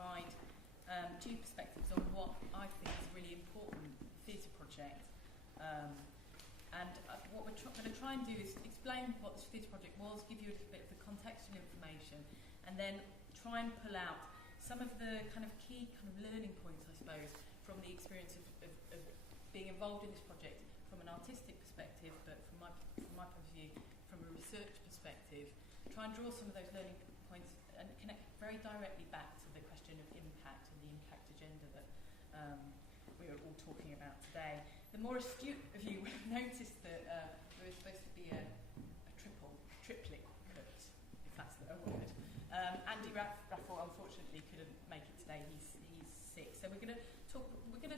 provide two perspectives on what I think is a really important theatre project. And what we're going to try and do is explain what this theatre project was, give you a little bit of the contextual information, and then try and pull out some of the kind of key kind of learning points, I suppose, from the experience of being involved in this project from an artistic perspective, but from my point of view, from a research perspective, try and draw some of those learning points and connect very directly back to the question of impact and the impact agenda that we are all talking about today. The more astute of you will have noticed that there was supposed to be a triplet cut, if that's a word. Andy Raffle unfortunately couldn't make it today. He's sick, so we're going to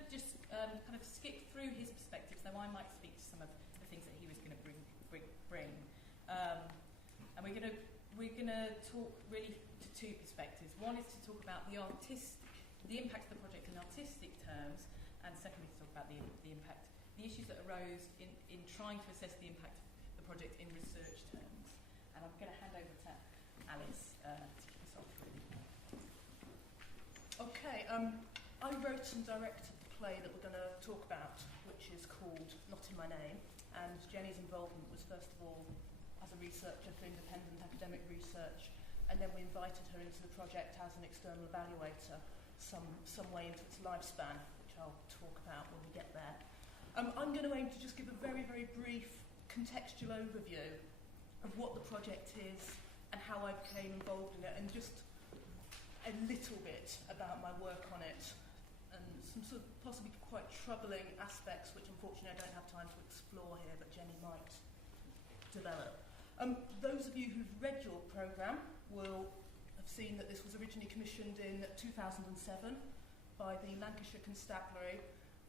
just kind of skip through his perspectives, though I might speak to some of the things that he was going to bring. And we're going to talk really to two perspectives. One is to talk about the impact of the project in artistic terms, and secondly to talk about the impact, the issues that arose in trying to assess the impact of the project in research terms. And I'm going to hand over to Alice to kick us off, really. Okay, I wrote and directed the play that we're going to talk about, which is called Not in My Name, and Jenny's involvement was first of all as a researcher for independent academic research, and then we invited her into the project as an external evaluator some way into its lifespan, which I'll talk about when we get there. I'm going to aim to just give a very, very brief contextual overview of what the project is and how I became involved in it, and just a little bit about my work on it, and some sort of possibly quite troubling aspects which unfortunately I don't have time to explore here, but Jenny might develop. Those of you who've read your programme will have seen that this was originally commissioned in 2007 by the Lancashire Constabulary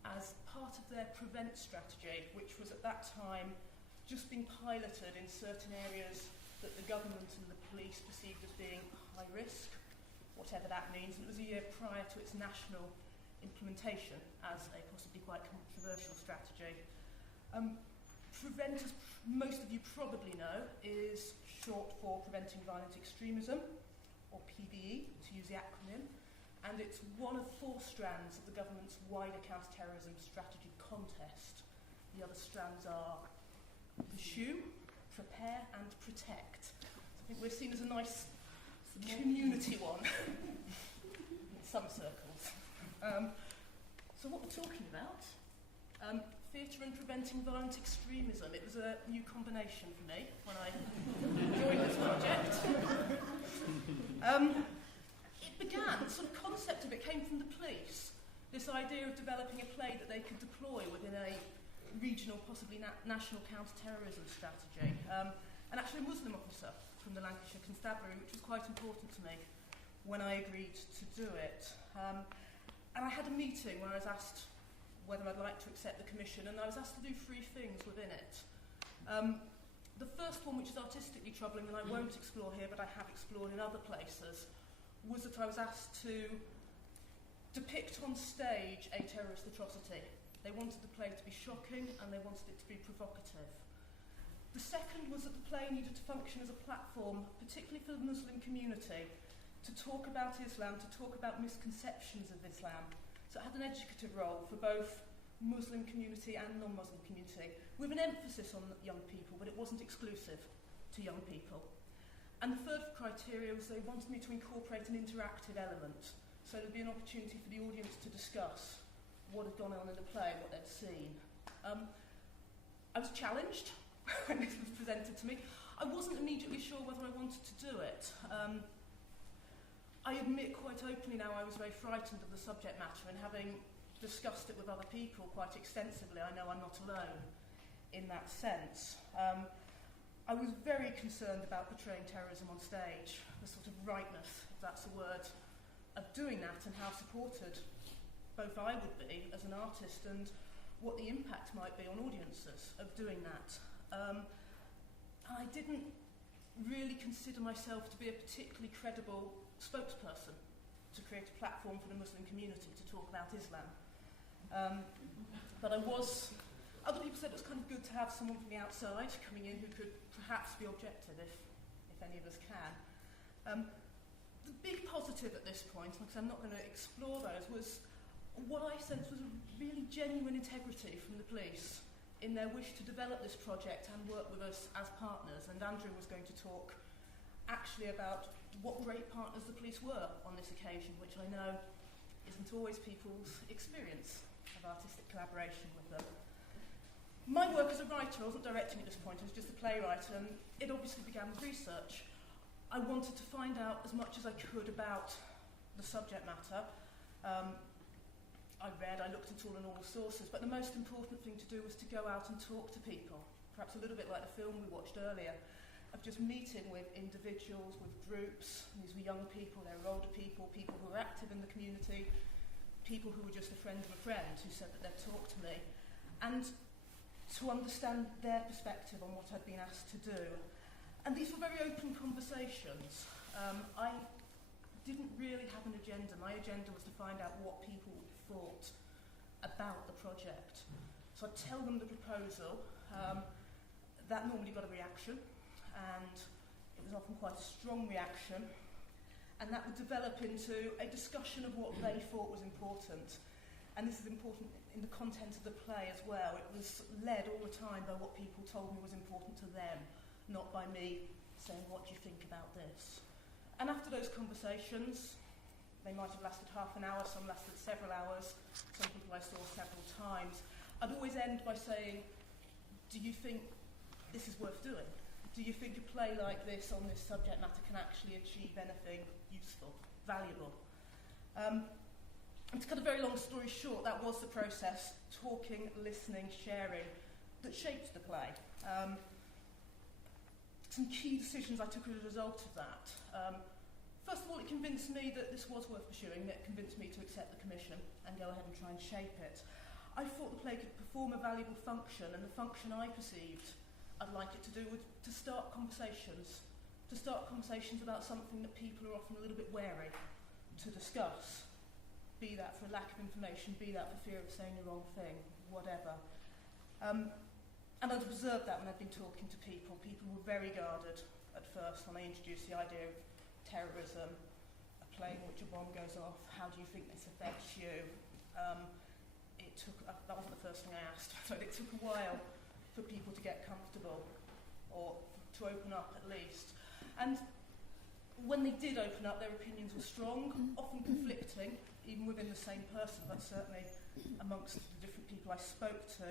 as part of their Prevent strategy, which was at that time just being piloted in certain areas that the government and the police perceived as being high risk, whatever that means. And it was a year prior to its national implementation as a possibly quite controversial strategy. Prevent, as most of you probably know, is short for Preventing Violent Extremism, or PVE, to use the acronym, and it's one of 4 strands of the government's wider counter-terrorism strategy contest. The other strands are pursue, prepare, and protect. So I think we're seen as a nice community one in some circles. So what we're talking about, theatre and preventing violent extremism. It was a new combination for me when I joined this project. It began, the sort of concept of it came from the police, this idea of developing a play that they could deploy within a regional, possibly national counter-terrorism strategy. And actually a Muslim officer from the Lancashire Constabulary, which was quite important to me when I agreed to do it. And I had a meeting where I was asked whether I'd like to accept the commission, and I was asked to do 3 things within it. The first one, which is artistically troubling, and I won't explore here, but I have explored in other places, was that I was asked to depict on stage a terrorist atrocity. They wanted the play to be shocking, and they wanted it to be provocative. The second was that the play needed to function as a platform, particularly for the Muslim community, to talk about Islam, to talk about misconceptions of Islam. So it had an educative role for both Muslim community and non-Muslim community, with an emphasis on young people, but it wasn't exclusive to young people. And the third criteria was they wanted me to incorporate an interactive element, so there'd be an opportunity for the audience to discuss what had gone on in the play, what they'd seen. I was challenged when this was presented to me. I wasn't immediately sure whether I wanted to do it. I admit quite openly now I was very frightened of the subject matter, and having discussed it with other people quite extensively, I know I'm not alone in that sense. I was very concerned about portraying terrorism on stage, the sort of rightness, if that's a word, of doing that, and how supported both I would be as an artist and what the impact might be on audiences of doing that. I didn't really consider myself to be a particularly credible spokesperson to create a platform for the Muslim community to talk about Islam. But other people said it was kind of good to have someone from the outside coming in who could perhaps be objective if any of us can. The big positive provocative at this point, because I'm not going to explore those, was what I sensed was a really genuine integrity from the police in their wish to develop this project and work with us as partners. And Andrew was going to talk actually about what great partners the police were on this occasion, which I know isn't always people's experience of artistic collaboration with them. My work as a writer, I wasn't directing at this point, I was just a playwright, and it obviously began with research. I wanted to find out as much as I could about the subject matter. I read, I looked into all the sources, but the most important thing to do was to go out and talk to people, perhaps a little bit like the film we watched earlier, of just meeting with individuals, with groups. These were young people, they were older people, people who were active in the community, people who were just a friend of a friend who said that they'd talk to me, and to understand their perspective on what I'd been asked to do. And these were very open conversations. I didn't really have an agenda. My agenda was to find out what people thought about the project. So I'd tell them the proposal. That normally got a reaction, and it was often quite a strong reaction, and that would develop into a discussion of what they thought was important. And this is important in the content of the play as well. It was led all the time by what people told me was important to them, not by me saying, what do you think about this? And after those conversations, they might have lasted half an hour, some lasted several hours, some people I saw several times, I'd always end by saying, do you think this is worth doing? Do you think a play like this on this subject matter can actually achieve anything useful, valuable? And to cut a very long story short, that was the process, talking, listening, sharing, that shaped the play. Some key decisions I took as a result of that. First of all, it convinced me that this was worth pursuing. It convinced me to accept the commission and go ahead and try and shape it. I thought the play could perform a valuable function, and the function I perceived I'd like it to do was to start conversations about something that people are often a little bit wary to discuss, be that for lack of information, be that for fear of saying the wrong thing, whatever. And I'd observed that when I'd been talking to people. People were very guarded at first when I introduced the idea of terrorism, a plane in which a bomb goes off, how do you think this affects you? That wasn't the first thing I asked, but it took a while for people to get comfortable, or to open up at least. And when they did open up, their opinions were strong, often conflicting, even within the same person, but certainly amongst the different people I spoke to.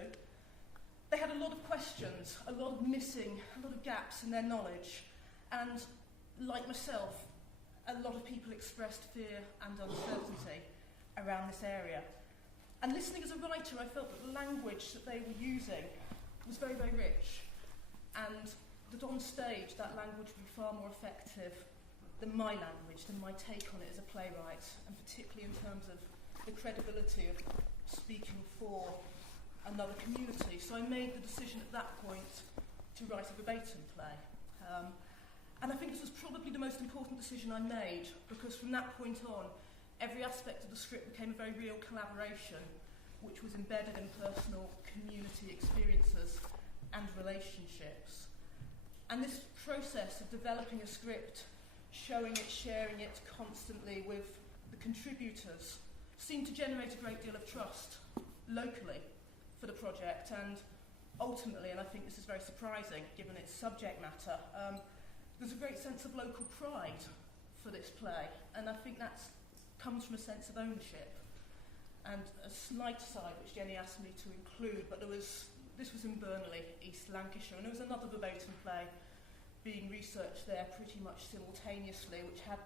They had a lot of questions, a lot of gaps in their knowledge, and like myself, a lot of people expressed fear and uncertainty around this area. And listening as a writer, I felt that the language that they were using was very, very rich, and that on stage that language would be far more effective than my language, than my take on it as a playwright, and particularly in terms of the credibility of speaking for another community. So I made the decision at that point to write a verbatim play. And I think this was probably the most important decision I made, because from that point on, every aspect of the script became a very real collaboration, which was embedded in personal community experiences and relationships. And this process of developing a script, showing it, sharing it constantly with the contributors, seemed to generate a great deal of trust locally for the project, and ultimately, and I think this is very surprising given its subject matter, there's a great sense of local pride for this play, and I think that comes from a sense of ownership. And a slight aside, which Jenny asked me to include, but this was in Burnley, East Lancashire, and there was another verbatim play being researched there pretty much simultaneously, which had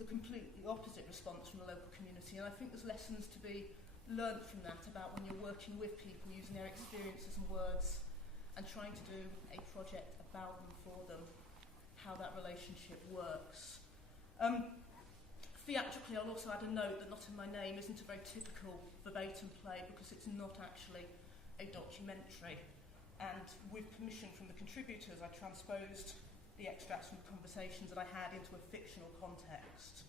the completely opposite response from the local community. And I think there's lessons to be learnt from that about when you're working with people, using their experiences and words, and trying to do a project about them, for them, how that relationship works. Theatrically, I'll also add a note that Not in My Name isn't a very typical verbatim play, because it's not actually a documentary. And with permission from the contributors, I transposed the extracts from the conversations that I had into a fictional context.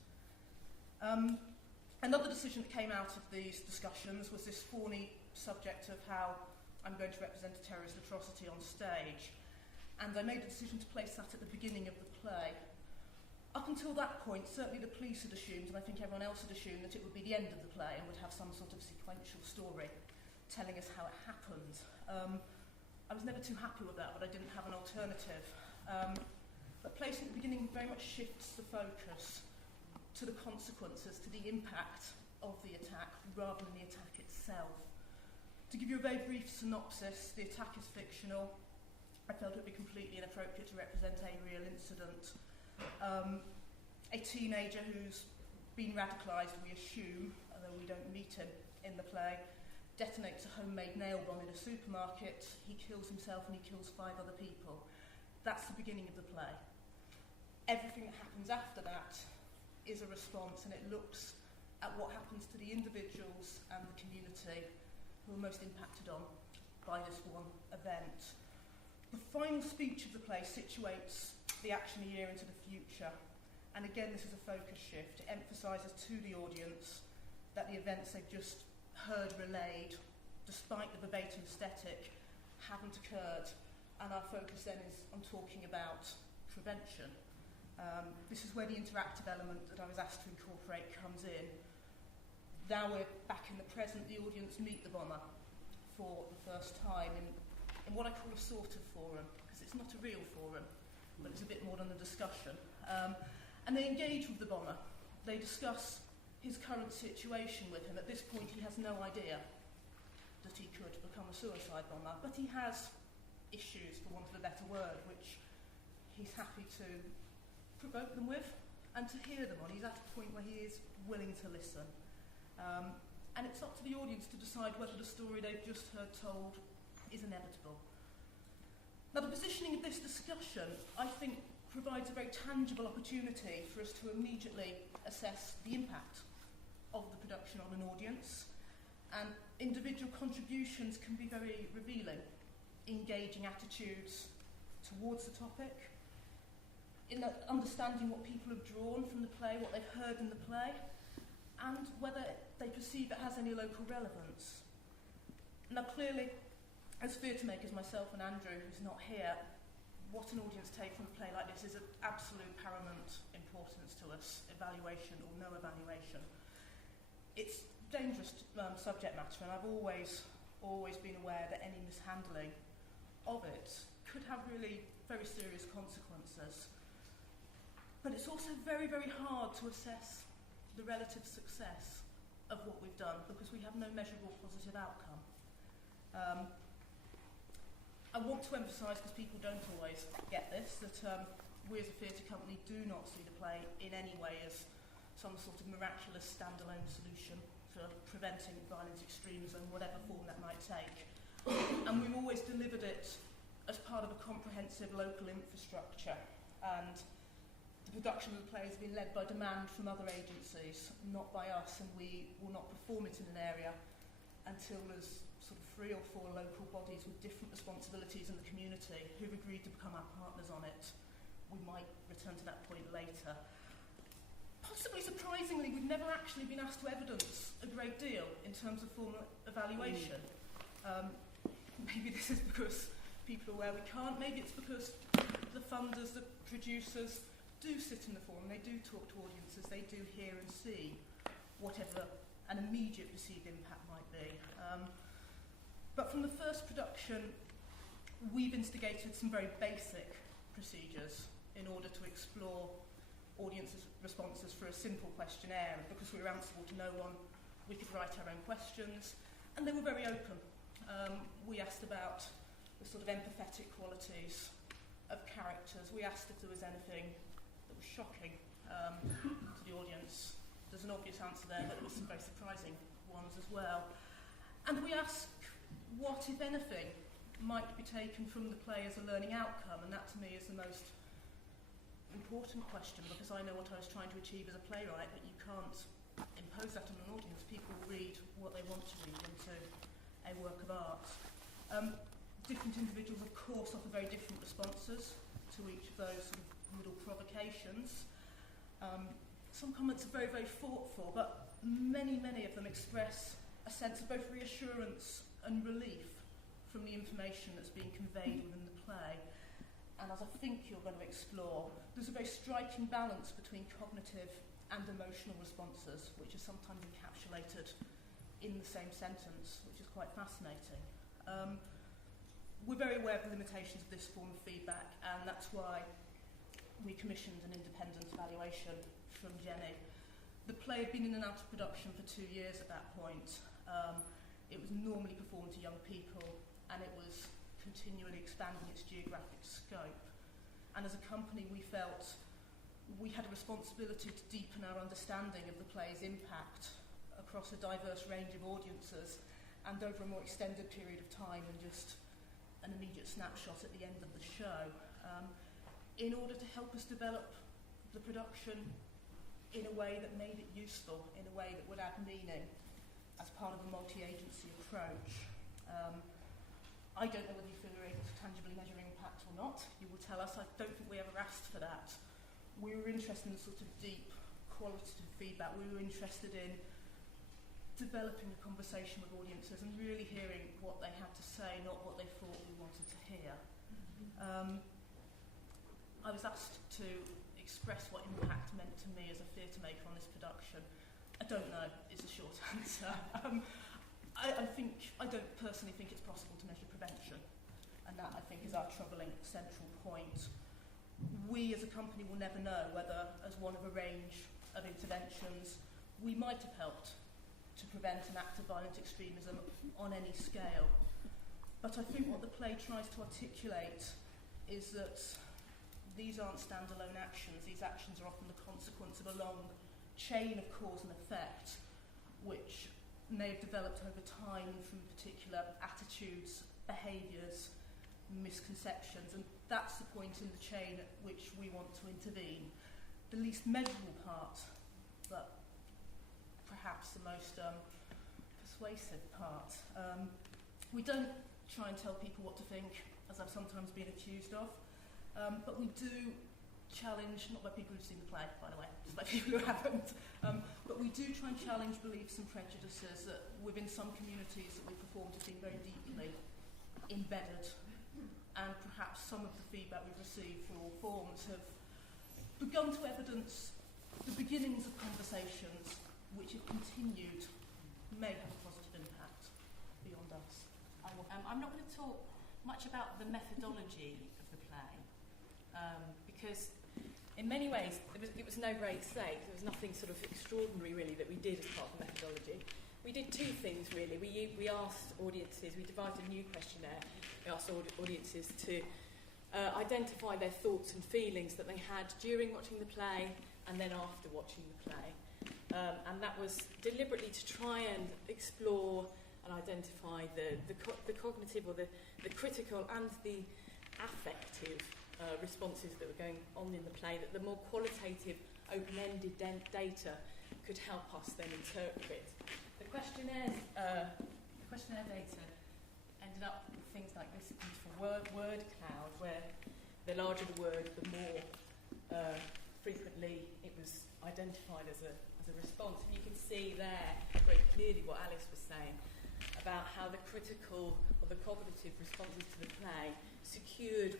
Another decision that came out of these discussions was this thorny subject of how I'm going to represent a terrorist atrocity on stage. And I made a decision to place that at the beginning of the play. Up until that point, certainly the police had assumed, and I think everyone else had assumed, that it would be the end of the play and would have some sort of sequential story telling us how it happened. I was never too happy with that, but I didn't have an alternative. But placing at the beginning very much shifts the focus to the consequences, to the impact of the attack, rather than the attack itself. To give you a very brief synopsis, the attack is fictional. I felt it would be completely inappropriate to represent a real incident. A teenager who's been radicalised, we assume, although we don't meet him in the play, detonates a homemade nail bomb in a supermarket. He kills himself and he kills 5 other people. That's the beginning of the play. Everything that happens after that is a response, and it looks at what happens to the individuals and the community who are most impacted on by this one event. The final speech of the play situates the action a year into the future, and again this is a focus shift. It emphasises to the audience that the events they've just heard relayed, despite the verbatim aesthetic, haven't occurred, and our focus then is on talking about prevention. This is where the interactive element that I was asked to incorporate comes in. Now we're back in the present, the audience meet the bomber for the first time in what I call a sort of forum, because it's not a real forum, but it's a bit more than a discussion. And they engage with the bomber. They discuss his current situation with him. At this point, he has no idea that he could become a suicide bomber, but he has issues, for want of a better word, which he's happy to provoke them with and to hear them on. He's at a point where he is willing to listen. And it's up to the audience to decide whether the story they've just heard told is inevitable. Now, the positioning of this discussion, I think, provides a very tangible opportunity for us to immediately assess the impact of the production on an audience, and individual contributions can be very revealing, engaging attitudes towards the topic, in understanding what people have drawn from the play, what they've heard in the play, and whether they perceive it has any local relevance. Now, clearly, as theatre makers, myself and Andrew, who's not here, what an audience take from a play like this is of absolute paramount importance to us, evaluation or no evaluation. It's dangerous subject matter, and I've always been aware that any mishandling of it could have really very serious consequences. But it's also very, very hard to assess the relative success of what we've done because we have no measurable positive outcome. I want to emphasise, because people don't always get this, that we as a theatre company do not see the play in any way as some sort of miraculous standalone solution for preventing violent extremism, whatever form that might take. And we've always delivered it as part of a comprehensive local infrastructure, and the production of the play has been led by demand from other agencies, not by us, and we will not perform it in an area until there's sort of 3 or 4 local bodies with different responsibilities in the community who've agreed to become our partners on it. We might return to that point later. Possibly surprisingly, we've never actually been asked to evidence a great deal in terms of formal evaluation. Maybe this is because people are aware we can't. Maybe it's because the funders, the producers, do sit in the forum, they do talk to audiences, they do hear and see whatever an immediate perceived impact might be. But from the first production, we've instigated some very basic procedures in order to explore audiences' responses for a simple questionnaire. And because we were answerable to no one, we could write our own questions, and they were very open. We asked about the sort of empathetic qualities of characters. We asked if there was anything that was shocking to the audience. There's an obvious answer there, but there were some very surprising ones as well. And we asked what, if anything, might be taken from the play as a learning outcome, and that to me is the most important question, because I know what I was trying to achieve as a playwright, but you can't impose that on an audience. People read what they want to read into a work of art. Different individuals, of course, offer very different responses to each of those sort of middle provocations. Some comments are very, very thoughtful, but many of them express a sense of both reassurance and relief from the information that's being conveyed within the play. and as I think you're going to explore, there's a very striking balance between cognitive and emotional responses, which are sometimes encapsulated in the same sentence, which is quite fascinating. We're very aware of the limitations of this form of feedback, and that's why we commissioned an independent evaluation from Jenny. The play had been in and out of production for 2 years at that point. It was normally performed to young people, and it was continually expanding its geographic scope. And as a company, we felt we had a responsibility to deepen our understanding of the play's impact across a diverse range of audiences and over a more extended period of time than just an immediate snapshot at the end of the show, in order to help us develop the production in a way that made it useful, in a way that would add meaning as part of a multi-agency approach. I don't know whether you feel you're able to tangibly measure impact or not. You will tell us. I don't think we ever asked for that. We were interested in sort of deep qualitative feedback. We were interested in developing a conversation with audiences and really hearing what they had to say, not what they thought we wanted to hear. I was asked to express what impact meant to me as a theatre maker on this production. I don't know, is the short answer. I don't personally think it's possible to measure prevention, and that, I think, is our troubling central point. We as a company will never know whether, as one of a range of interventions, we might have helped to prevent an act of violent extremism on any scale. But I think what the play tries to articulate is that these aren't standalone actions. These actions are often the consequence of a long chain of cause and effect, which may have developed over time from particular attitudes, behaviours, misconceptions, and that's the point in the chain at which we want to intervene. The least measurable part, but perhaps the most persuasive part. We don't try and tell people what to think, as I've sometimes been accused of, but we do challenge, not by people who've seen the play, by the way, just by people who haven't, but we do try and challenge beliefs and prejudices that within some communities that we performed have been very deeply embedded, and perhaps some of the feedback we've received through all forms have begun to evidence the beginnings of conversations which, if continued, may have a positive impact beyond us. I'm not going to talk much about the methodology of the play, because in many ways it was no great stake. There was nothing sort of extraordinary really that we did as part of the methodology. We did two things really. We asked audiences, we devised a new questionnaire. We asked audiences to identify their thoughts and feelings that they had during watching the play and then after watching the play. And that was deliberately to try and explore and identify the cognitive or the critical and the affective responses that were going on in the play, that the more qualitative, open-ended data could help us then interpret. The questionnaire data ended up with things like this beautiful word cloud, where the larger the word, the more frequently it was identified as a response. And you can see there very clearly what Alice was saying about how the critical or the cognitive responses to the play secured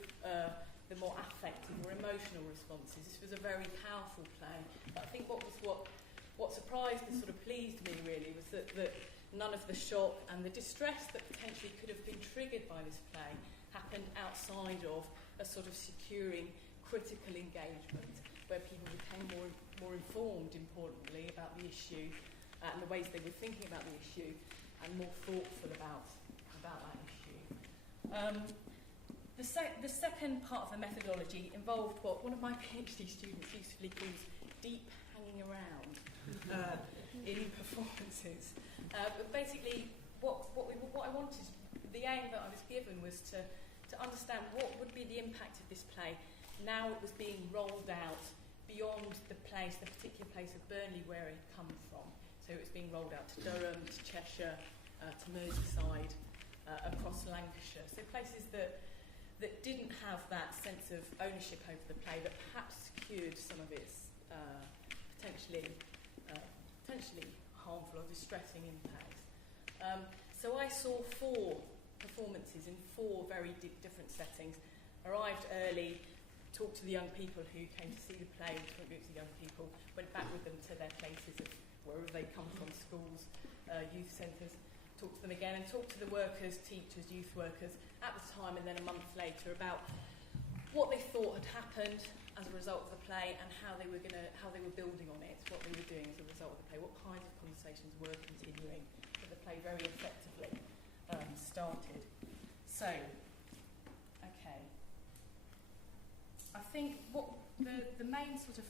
the more affective or emotional responses. This was a very powerful play. But I think what surprised and sort of pleased me really was that none of the shock and the distress that potentially could have been triggered by this play happened outside of a sort of securing critical engagement, where people became more informed, importantly, about the issue and the ways they were thinking about the issue, and more thoughtful about that issue. The second part of the methodology involved what one of my PhD students usefully calls deep hanging around in performances. But basically, what I wanted, the aim that I was given was to understand what would be the impact of this play now it was being rolled out beyond the particular place of Burnley where it had come from. So it was being rolled out to Durham, to Cheshire, to Merseyside, across Lancashire. So places that didn't have that sense of ownership over the play, that perhaps secured some of its potentially harmful or distressing impacts. So I saw 4 performances in 4 very different settings. arrived early, talked to the young people who came to see the play, different groups of young people, went back with them to their places of wherever they come from, schools, youth centres, talked to them again, and talked to the workers, teachers, youth workers at the time and then a month later about what they thought had happened as a result of the play and how they were building on it, what they were doing as a result of the play, what kinds of conversations were continuing that the play very effectively started. So, okay. I think what the main sort of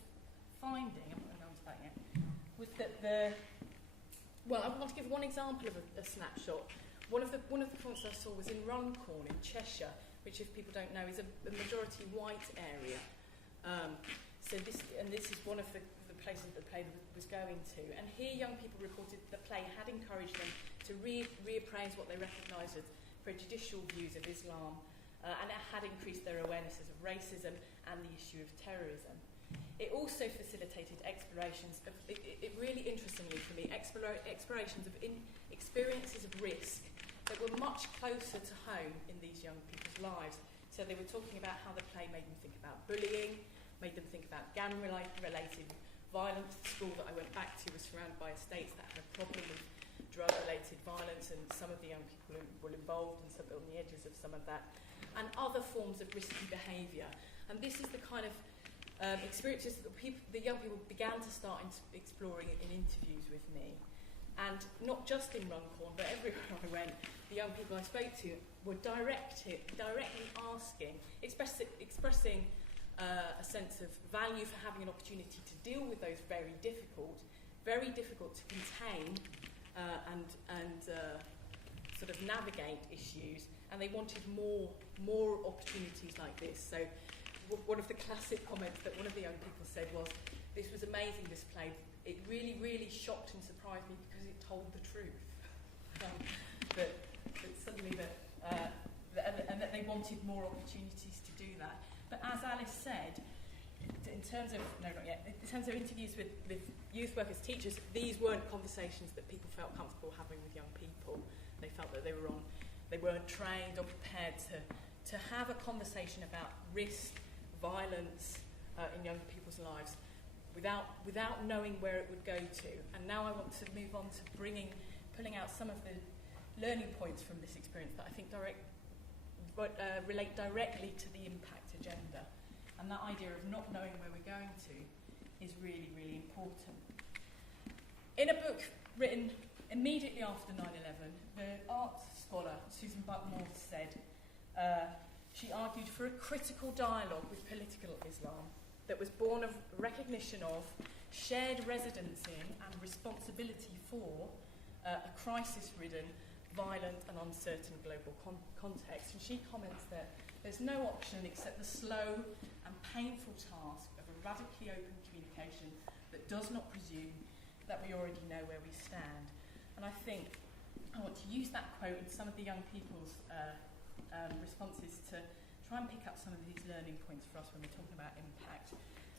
finding, I'm not going to go on to that yet, was that I want to give one example of a snapshot. One of the points I saw was in Runcorn in Cheshire, which, if people don't know, is a majority white area. This is one of the places that the play was going to. And here young people reported the play had encouraged them to reappraise what they recognised as prejudicial views of Islam, and it had increased their awarenesses of racism and the issue of terrorism. It also facilitated explorations of, it really interestingly for me, explorations of experiences of risk that were much closer to home in these young people's lives. So they were talking about how the play made them think about bullying, made them think about gang-related violence. The school that I went back to was surrounded by estates that had a problem with drug-related violence, and some of the young people were involved and some on the edges of some of that, and other forms of risky behaviour. And this is the kind of experiences that the young people began to start exploring in interviews with me. And not just in Runcorn, but everywhere I went, the young people I spoke to were directly asking, expressing a sense of value for having an opportunity to deal with those very difficult to contain and sort of navigate issues, and they wanted more opportunities like this. So one of the classic comments that one of the young people said was, "This was amazing, this play. It really, really shocked and surprised me because it told the truth." That suddenly and that they wanted more opportunities to do that. But as Alice said, in terms of interviews with youth workers, teachers, these weren't conversations that people felt comfortable having with young people. They felt that they weren't trained or prepared to have a conversation about risk, violence in young people's lives without knowing where it would go to. And now I want to move on to pulling out some of the learning points from this experience that I think relate directly to the impact agenda. And that idea of not knowing where we're going to is really, really important. In a book written immediately after 9/11, the art scholar Susan Buckmore said, she argued for a critical dialogue with political Islam that was born of recognition of shared residence in and responsibility for a crisis-ridden, violent and uncertain global context. And she comments that there's no option except the slow and painful task of a radically open communication that does not presume that we already know where we stand. And I think I want to use that quote and some of the young people's responses to try and pick up some of these learning points for us when we're talking about impact.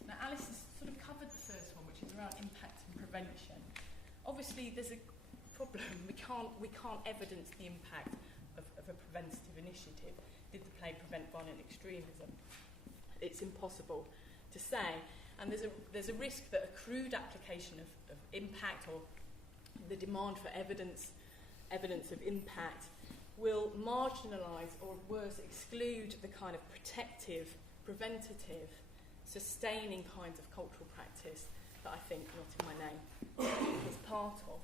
Now, Alice has sort of covered the first one, which is around impact and prevention. Obviously, there's a problem. We can't evidence the impact of a preventative initiative. Did the play prevent violent extremism? It's impossible to say. And there's a risk that a crude application of impact, or the demand for evidence of impact, will marginalise or worse exclude the kind of protective, preventative, sustaining kinds of cultural practice that I think Not in My Name is part of.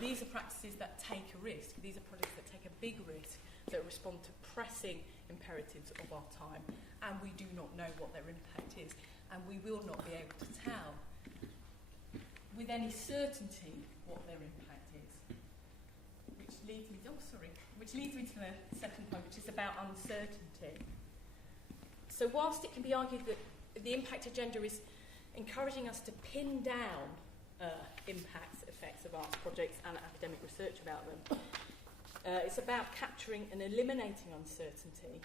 These are practices that take a risk. These are projects that take a big risk, that respond to pressing imperatives of our time, and we do not know what their impact is, and we will not be able to tell with any certainty what their impact is. Which leads me to the second point, which is about uncertainty. So whilst it can be argued that the impact agenda is encouraging us to pin down effects of arts projects and academic research about them, it's about capturing and eliminating uncertainty,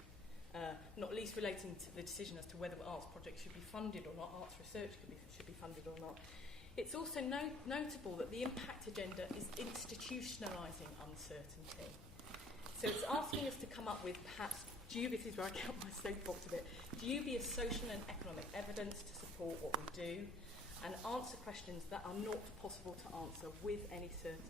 not least relating to the decision as to whether arts projects should be funded or not, arts research should be funded or not. It's also notable that the impact agenda is institutionalising uncertainty. So it's asking us to come up with perhaps this is where I get my soapbox a bit, dubious social and economic evidence to support what we do, and answer questions that are not possible to answer with any certainty.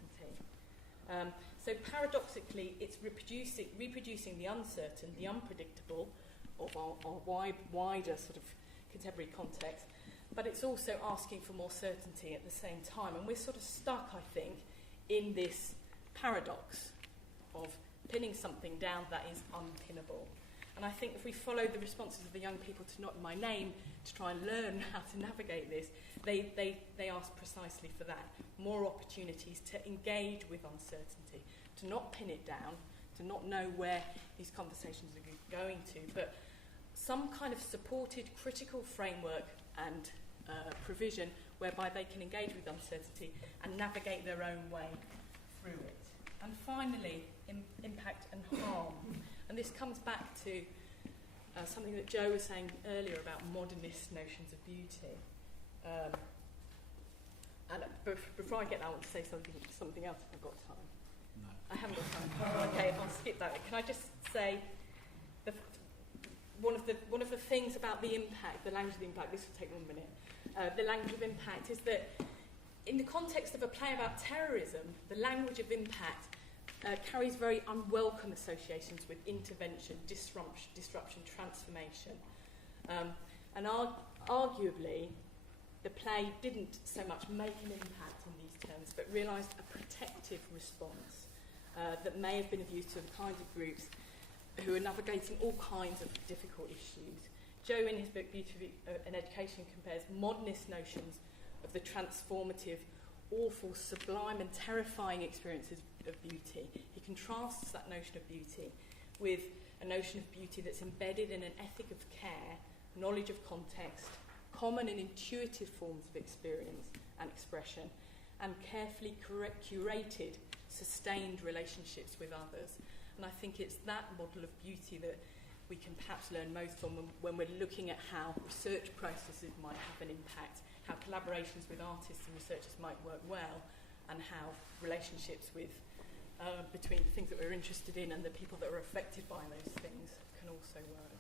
So paradoxically, it's reproducing the uncertain, the unpredictable of our wider sort of contemporary context, but it's also asking for more certainty at the same time. And we're sort of stuck, I think, in this paradox of pinning something down that is unpinnable. And I think if we follow the responses of the young people to Not In My Name to try and learn how to navigate this, they ask precisely for that. More opportunities to engage with uncertainty, to not pin it down, to not know where these conversations are going to, but some kind of supported critical framework and provision whereby they can engage with uncertainty and navigate their own way through it. And finally, impact and harm. And this comes back to something that Joe was saying earlier about modernist notions of beauty. And before I get that, I want to say something else if I've got time. No. I haven't got time. Okay, I'll skip that. Can I just say one of the things about the impact, the language of the impact, this will take 1 minute. The language of impact is that in the context of a play about terrorism, the language of impact carries very unwelcome associations with intervention, disruption, transformation. And arguably, the play didn't so much make an impact in these terms, but realised a protective response that may have been of use to the kinds of groups who are navigating all kinds of difficult issues. Joe, in his book Beauty and Education, compares modernist notions of the transformative, awful, sublime and terrifying experiences of beauty. He contrasts that notion of beauty with a notion of beauty that's embedded in an ethic of care, knowledge of context, common and intuitive forms of experience and expression, and carefully curated, sustained relationships with others. And I think it's that model of beauty that we can perhaps learn most from when we're looking at how research processes might have an impact, how collaborations with artists and researchers might work well, and how relationships with between the things that we're interested in and the people that are affected by those things can also work.